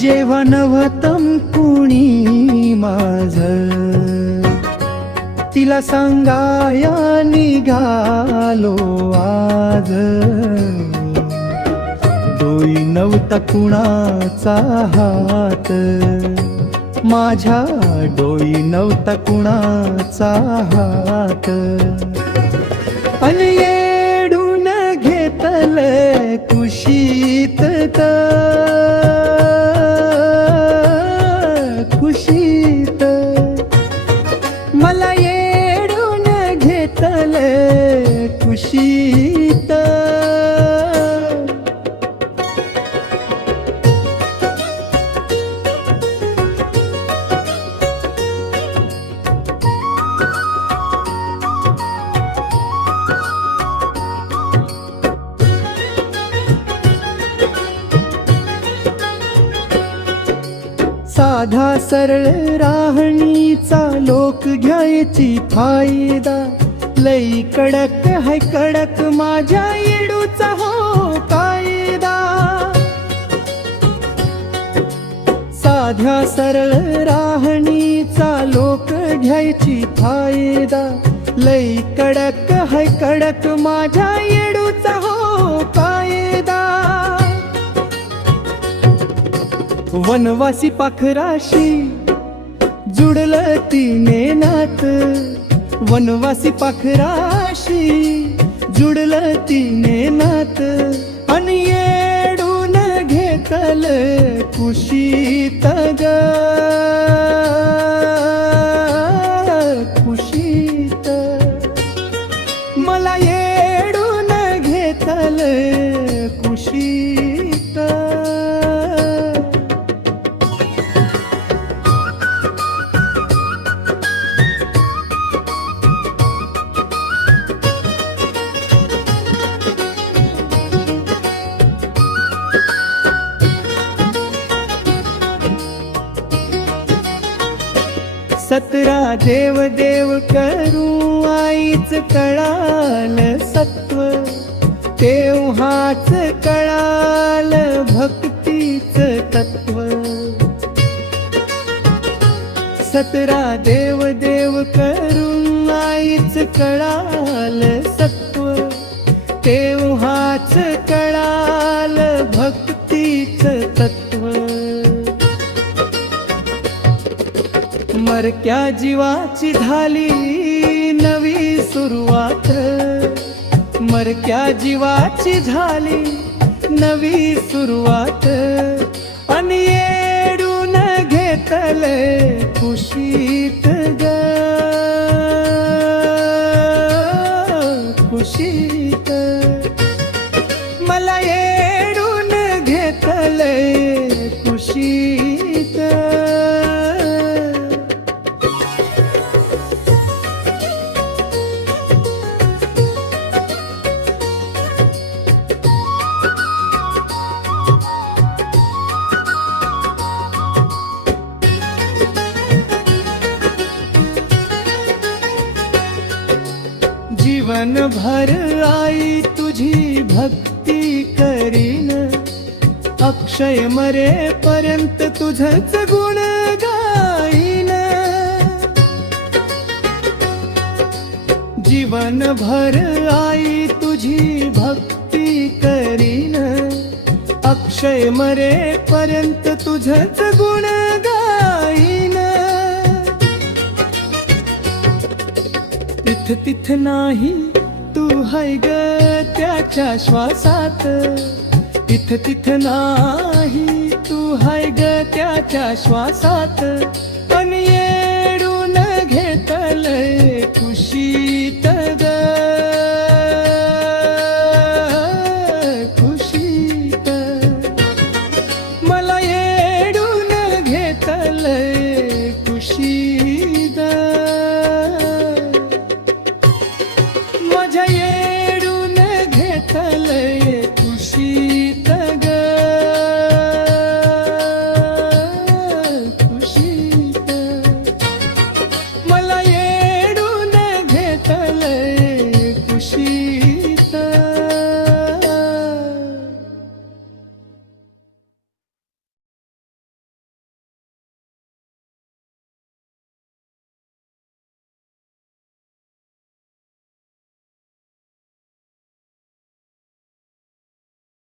जेव्हा नवतम कुणी माझ तिला सांगाया निघालो आज. डोई नव्हता कुणाचा हात, माझ्या डोई नव्हता कुणाचा हात. अन येडून घेतलं कुशीत कुशीत, मला येडून घेतलं कुशीत. साधा सरळ राहणीचा लोक घ्यायची फायदा. लई कडक हाय कडक माझ्या येडूचा हो कायदा. साध्या सरळ राहणीचा लोक घ्यायची फायदा. लई कडक हाय कडक माझ्या येडूचा हो कायदा. वनवासी पाखराशी जुडलं तिने नात. वनवासी पाखराशी जुडलं तिने नात. अन येडून घेतलं कुशीत ग कुशीत. मला येडून घेतलं कुशीत. सतरा देव देव करू आईच कळाल सत्व. तेव्हाच कळाल भक्तीच तत्व. सतरा देव देव करू आईच कळाल सत्व. तेव्हाच कळाल भक्तीच तत्व. मरक्या जीवाची झाली नवी सुरुवात. मरक्या जीवाची झाली नवी सुरुवात. अन येडून घेतले कुशीत ग कुशीत. मला येडून घेतले कुशीत. जीवन भर आई तुझी भक्ती करीन. अक्षय मरेपर्यंत तुझंच गुण गाईन. जीवन भर आई तुझी भक्ती करीन. अक्षय मरेपर्यंत तुझंच गुण गाईन. तिथ तिथ नाही तू हाय ग त्याच्या श्वासात. तिथ तिथ नाही तू हाय ग त्याच्या श्वासात. पण येडून घेतलंय कुशीत ग कुशीत. मला येडून घेतलंय कुशीत. माझ्या